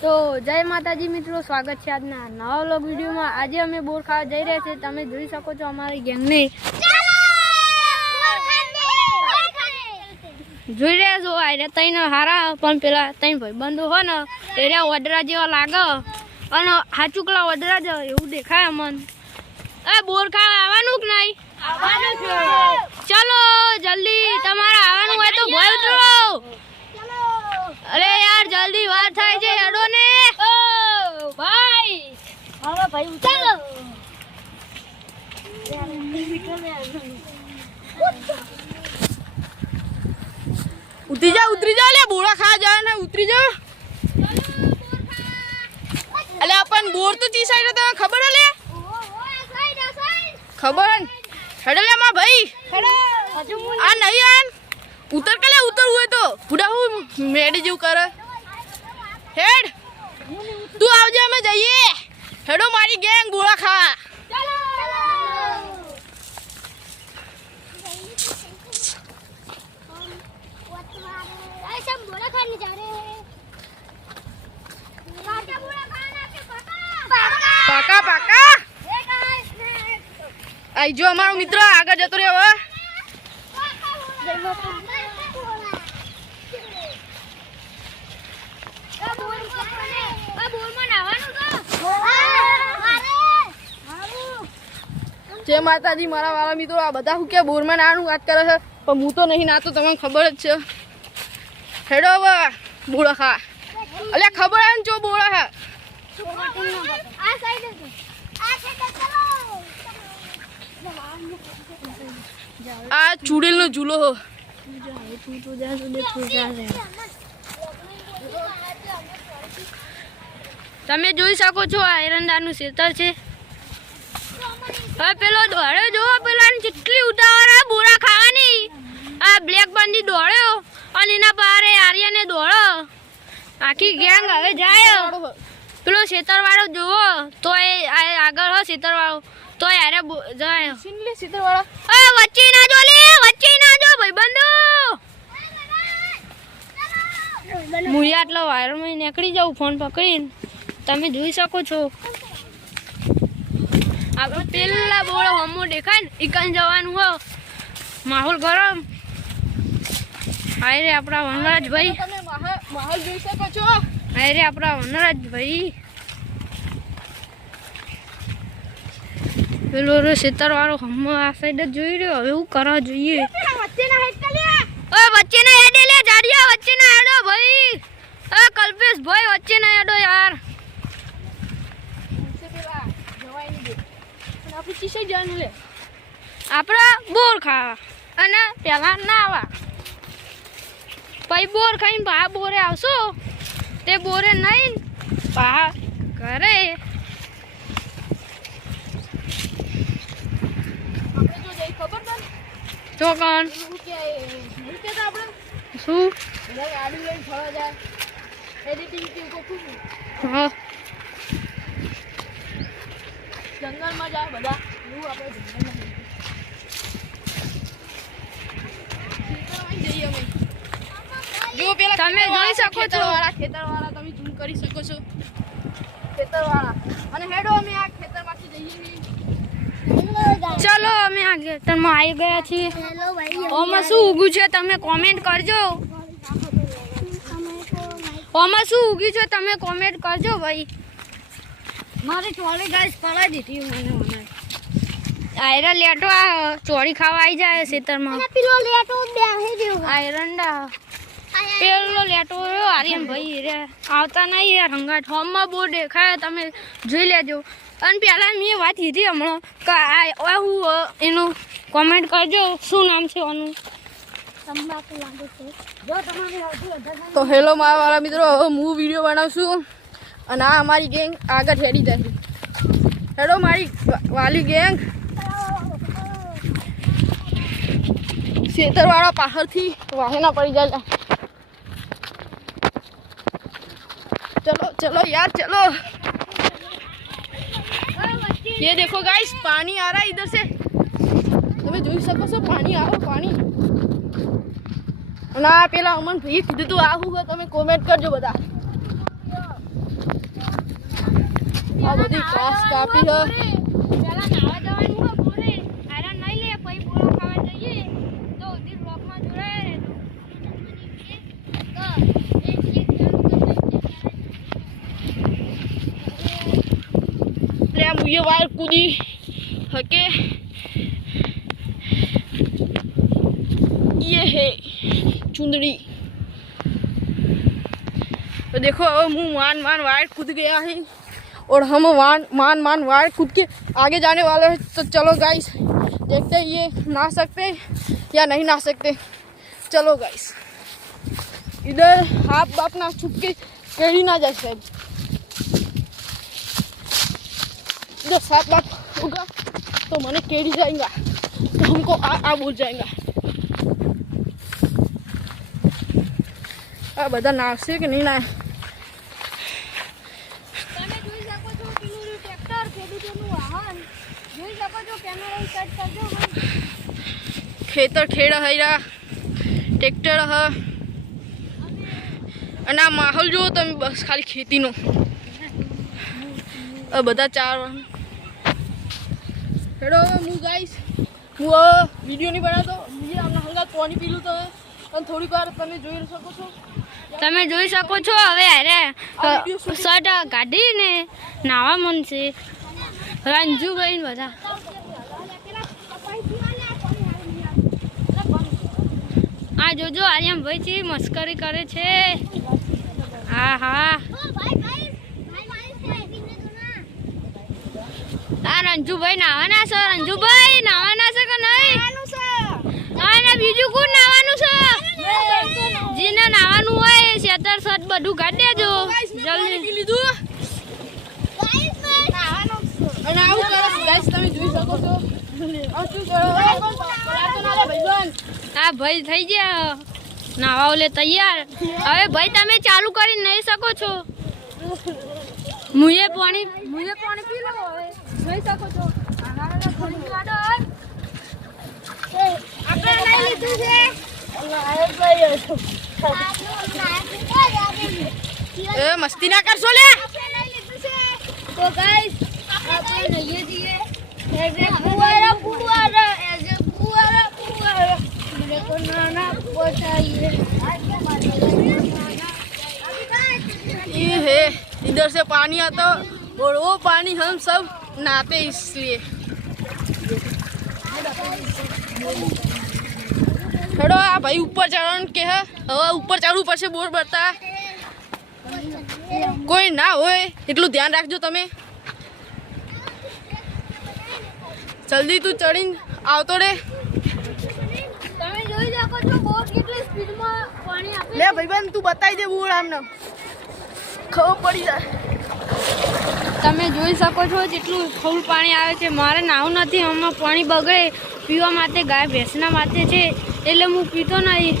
तो जय माताजी मित्रों, स्वागत है આજના નવા વ્લોગ વિડિયોમાં। આજે અમે બોર ખાવા જઈ રહ્યા છીએ। તમે જોઈ શકો છો અમારી ગેંગને જોઈ રહ્યા છો। આ તૈન હારા પણ પેલા તૈન ભાઈબંધો હો ને એરિયા વડરા જેવા લાગે અને હાચુકલા વડરા જ એવું દેખાય અમન। એ બોર ખાવા આવવાનું કે નહીં? આવવાનું છે। ચલો જલ્દી, તમારે આવવાનું હોય તો ભોય ઉતરો। अरे यार जल्दी वार थाय जे हेडो ने। ओ भाई हां भाई चलो यार उतरी जा ले बोरा खा जा ने उतरी जा। अले अपन बोर तो ची साइड तो खबर है ले खबर हेडो ले मा भाई हेडो आ नहीं आन उतर के ले उतर हुए तो बुढ़ा हूँ मेडी जीव कर हेड तू आओ जा मैं जाइए हेडो मारी गैंग बुरा खा सब बुरा खाने जा रहे हैं। पाका पाका आई जो हमारा मित्र आगे जतो रे हो जय माताजी मारा वाला मित्रों आ बता क्या बोर में नाणु बात करे है पर मु तो नहीं ना तो तमने खबर ज छे। हेडो बोरा खा अले खबर है जो बोरा है आ साइड चलो आ चूड़ेल नो झूलो हो તમે જોઈ શકો છો આ એરંડાનું ખેતર છે। હવે પેલો દોડ્યો જો પેલાની કેટલી ઉતાવળ આ બોરા ખાવાની। આ બ્લેક બંડી દોડ્યો અને એના પારે આર્યને દોડો આખી ગેંગ હવે જાય। પેલો ખેતર વાળો જોવો તો એ આગળ હો ખેતર વાળો તો યારે જાય સિનલે ખેતર વાળો એ વચ્ચે ના જો લે વચ્ચે ના જો ભાઈબંધો મુયા આટલો વાયરમાં નીકળી જાઉં ફોન પકડીને। તમે જોઈ શકો છો આપણે પેલા બોળો હમો દેખાય ને ઈકન જવાનું હો માહોલ ગરમ। હાય રે આપણા વનરાજ ભાઈ તમે માહોલ જોઈ શકો છો। હાય રે આપણા વનરાજ ભાઈ પેલો રો ખેતર વાળો હમો આ સાઈડ જ જોઈ રહ્યો। હવે હું કરવા જોઈએ વચ્ચેના હેડ લે ઓય વચ્ચેના હેડ લે જાડિયા વચ્ચેના હેડો ભાઈ। આ કલ્પેશ ભાઈ વચ્ચેના હેડો યાર આપણે બોર ખાવા અને પેલા ના આવા પછી બોર ખાઈને પા બોરે આવશો તે બોરે નહીં પા ઘરે તો કોણ શું હા जंगल में जाए बड़ा रू આપણે જંગલ માં જો પેલા તમે જોઈ શકો છો ખેતરવાળા તમે ઝૂમ કરી શકો છો ખેતરવાળા અને હેડો અમે આ ખેતરમાંથી જઈએ। ચલો અમે આ ખેતરમાં આવી ગયા છીએ। હેલો ભાઈ ઓમાં શું ઉગ્યું છે તમે કોમેન્ટ કરજો। ઓમાં શું ઉગ્યું છે તમે કોમેન્ટ કરજો ભાઈ। મારી ચોળી ગાઈસ પડાઈ દીધી મને મને આયરા લેટો આ ચોળી ખાવા આવી જાય ખેતરમાં અને પેલો લેટો બેહી ગયો આયરંડા પેલો લેટો આર્યન ભાઈ રે આવતા નહીં યાર હંગાટ હોમમાં બહુ દેખાય તમે જોઈ લેજો। અને પહેલા મેં વાત કીધી હમણાં કે આ હું એનું કોમેન્ટ કરજો શું નામ છે એનું તંબાકુ લાગે છે જો તમારે તો હેલો મારા વાળા મિત્રો હવે હું વિડીયો બનાવશું અને આ અમારી ગેંગ આગળ હેડી જાય। હેડો મારી વાલી ગેંગ ખેતરવાળા પાછળથી વાહેના પડી જાય। चलो चलो यार चलो। ये देखो गाइस पानी आ रहा है इधर से તમે જોઈ શકો છો પાણી આવે પાણી। અને આ પેલા અમન ભાઈ કીધું તું આવું તમે કોમેન્ટ કરજો બધા। આ બધી ઘાસ કાપી છે. પેલા નાવા જવાનું હોય બોરે આયરન નહીં લે પછી બોરો ખાવા જઈએ તો ઉધી બ્લોકમાં જોડાય રહેજો. લે મુએ વાર કૂદી હકે. ये है चुंदड़ी. तो देखो अब हम मान वायर कूद गया है और हम मान वायर कूद के आगे जाने वाले हैं. तो चलो गाइस देखते हैं ये नहा सकते हैं या नहीं नहा सकते. चलो गाइस इधर हाथ बाप ना छुप के केड़ी ना जाए साहब. इधर साथ बाप होगा तो मैंने केड़ी जाएगा तो हमको आ बोल जाएगा. આ બધા નાખશે કે નહીં ના. તમે જોઈ શકો છો પેલું ટ્રેક્ટર ખેડૂતોનું વાહન જોઈ શકો છો. કેમેરા સેટ કરજો. ખેતર ખેડા હૈરા ટ્રેક્ટર હ અને આ માહોલ જુઓ તમે બસ ખાલી ખેતીનો. આ બધા ચાર હેડો હું ગાઈશ. હું વિડીયો નહીં બનાવતો. બીજી આમના હલકા પાણી પીલું તો અને થોડીક વાર તમે જોઈ શકો છો. તમે જોઈ શકો છો હવે અરે શર્ટ કાઢીને નાવા મન છે રંજુભાઈ બધા. આ જોજો આર્યમભાઈ છે મસ્કરી કરે છે. હા હા આ રંજુભાઈ નાવાના છે. રંજુભાઈ નાવાના છે કે નહીં? અને બીજું કોણ નાવાનું છે? જેને નાવાનું હોય શેતર શર્ટ બધું કાઢી દેજો જલ્દી. લીધું અને આવું કરો ગાઈસ તમે જોઈ શકો છો. આ શું કરો હા ભાઈ થઈ ગયા નાવા ઓલે તૈયાર. હવે ભાઈ તમે ચાલુ કરી નહીં શકો છો. મુએ પાણી પી લો. હવે જોઈ શકો છો આપણે લઈ લીધું છે. એ મસ્તી ના કરશો લે. તો ગાઈસ આપણે નહીએ છીએ એઝે ફુવારા मेरे को नाना पहुंचाइए. ये है इधर से पानी आता और वो पानी हम सब नहाते इसलिए. हेडो आ भाई ऊपर चढ़न के है. હવે ઉપર ચડવું પડશે બોર ભરતા. કોઈ ના હોય એટલું ધ્યાન રાખજો તમે. જલ્દી તું ચડીને આવતો રે. તમે જોઈ શકો છો બોટ કેટલી સ્પીડમાં પાણી આપે. લે ભાઈબંધ તું બતાવી દે બોર આમને ખબર પડી જાય. તમે જોઈ શકો છો જેટલું ફૂલ પાણી આવે છે. મારે નાવું નથી. આમાં પાણી બગડે પીવા માટે ગાય ભેંસના માટે છે એટલે હું પીતો નહીં.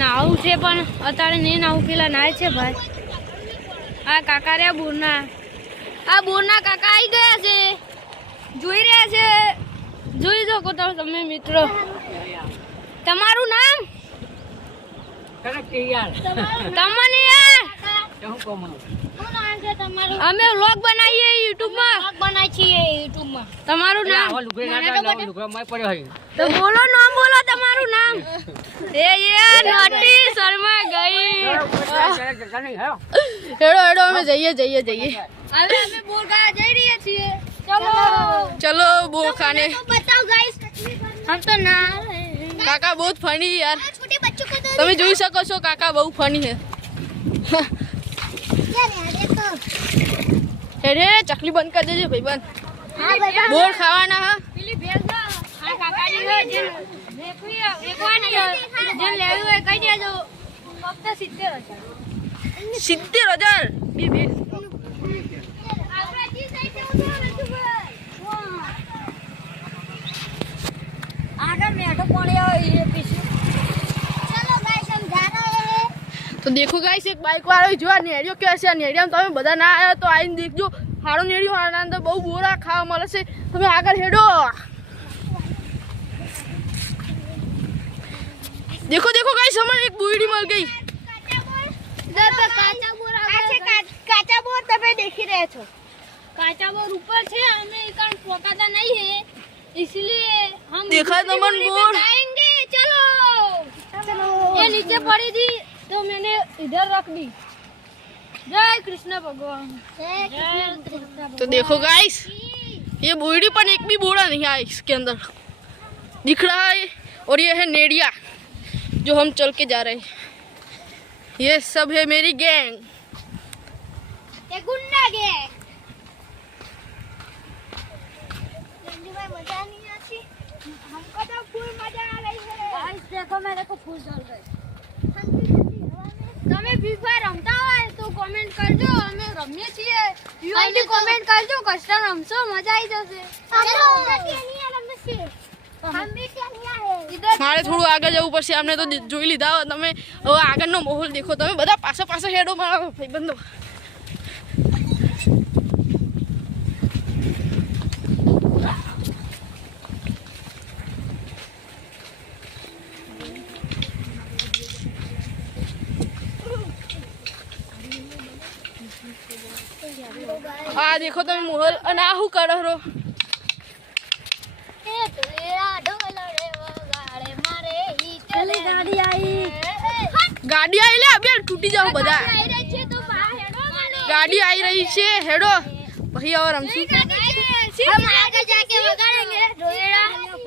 નાવું છે પણ અત્યારે નહીં નાવું. પેલા નાય છે ભાઈ. આ કાકા રહ્યા બોરના. આ બોરના કાકા આવી ગયા છે જોઈ રહ્યા છે. જોઈ શકો તો તમે મિત્રો. તમારું નામ? તમને અમે વ્લોગ બનાવીએ યુટ્યુબમાં. તમારું નામ તો બોલો. નામ બોલો તમારું નામ. એ નટી શર્મા ગઈ. હેડો હેડો અમે જઈએ. હવે અમે બોરગા જઈ રહ્યા છીએ. ચલો चलो वो खाने. बताओ गाइस हम तो ना काका बहुत फनी यार. छोटे बच्चों को तो તમે જોઈ શકો છો કાકા બહુ ફની છે. હેડે ચકલી બંધ કરી દેજો ભાઈબંધ. બોર ખાવાના હા. પેલી ભેંસ આ કાકાની હોય જે વેકવાની હોય જેમ લેવી હોય કહી દેજો. ફક્ત 70,000 બે ભેંસ. तो देखो गाइस एक बाइक वाળો જો આ નેડિયો કે છે. નેડિયામાં તમે બધા ના આવ્યો તો આઈને દેખજો. હારો નેડિયો આના અંદર બહુ બોરા ખાવા મળે છે. તમે આગળ હેડો. देखो देखो गाइस हमें एक बुईड़ी मिल गई. काचा बोर में देख ही रहे थे काचा बोर ऊपर थे हमें इकान पोकाता नहीं है इसलिए हम देखा है तमन बोर जाएंगे चलो चलो ये नीचे पड़ी थी तो मैंने इधर रख दी जय कृष्ण भगवान तो देखो गाइस ये बूढ़ी पर एक भी बूढ़ा नहीं आया इसके अंदर दिख रहा है और ये है नेड़िया जो हम चल के जा रहे हैं ये सब है मेरी गैंग ये गुंडा गैंग मजा नहीं आती हमको तो फुल मजा आ रही है गाइस देखो मेरे को फुल चल रहे તમે ફ્રી ફાયર રમતા હોય તો કોમેન્ટ કરજો અમે રમીએ છીએ યુઆઈડી કોમેન્ટ કરજો કસ્ટમ રમશો મજા આવી જશે મારે થોડું આગળ જવું પડશે અમને તો જોઈ લીધા તમે હવે આગળનો માહોલ દેખો તમે બધા પાછો પાછો હેડો મારા ભાઈબંધો આ દેખો તમે માહોલ અને આ શું કરો છો ગાડી આવી લે બે તૂટી જાવ બધા ગાડી આવી રહી છે હેડો પછી હવે રમશું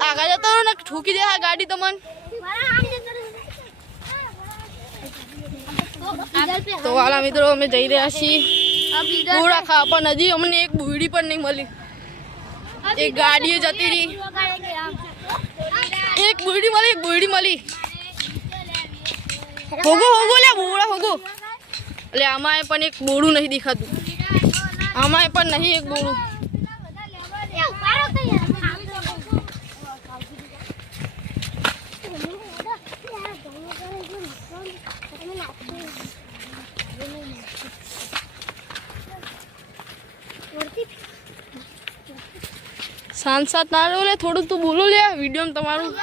આગળ જતો રહો ને ઠોકી દે આ ગાડી તમને તો વાલા મિત્રો અમે જઈ રહ્યા છીએ પૂરા ખાવા પણ હજી અમને એક બુડી પણ નહીં મળી એક ગાડીએ જતી રહી એક બુડી મળી હોગો લે બોડા હોગો એટલે આમાં પણ એક બોડું નહીં દેખાતું આમાં પણ નહીં એક બોડું સાંજ સાત ના લે થોડું તું બોલો લે વિડીયો में તમારું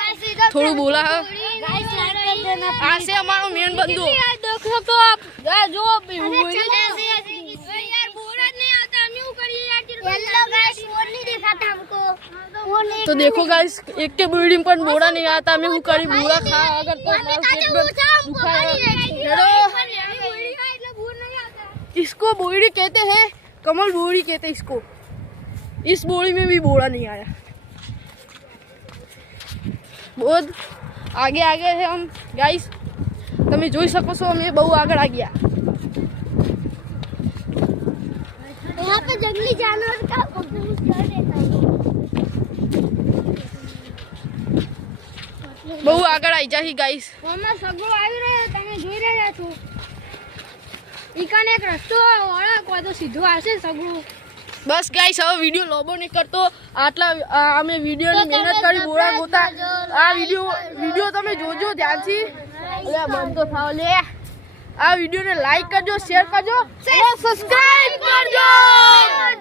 થોડું બોલા है આ છે અમારો મેન બંદો देखो तो आप जो यार बोरा नहीं आता हम क्यों करिए यार येलो गाइस वो नहीं दिखाता हमको तो देखो गाइस एक के बिल्डिंग पर बोरा नहीं आता मैं हूं करी बोरा खा अगर तो इसको बोरी कहते हैं कमल बोरी कहते हैं इसको इस बोरी में भी बोरा नहीं आया बहुत आगे आगे है हम गाइस તમે જોઈ શકો છો અમે બહુ આગળ આ ગયા यहाँ पे जंगली जानवर का उपद्रव कर देता है બહુ આગળ આવી જાય ગાઈસ હમણાં સગડો આવી રહ્યો તમે જોઈ રહ્યા છો ઈકાને એક રસ્તો વાળા કોઈ તો સીધો આવશે સગડો બસ ગાઈસ હવે વિડિયો લોબો નહીં કરતો આટલા અમે વિડિયોની મહેનત કરી બોરા ગોતા આ વિડિયો તમે જોજો ધ્યાનથી લે બંધ તો થાવ લે આ વિડિયોને લાઈક કરજો શેર કરજો અને સબસ્ક્રાઇબ કરજો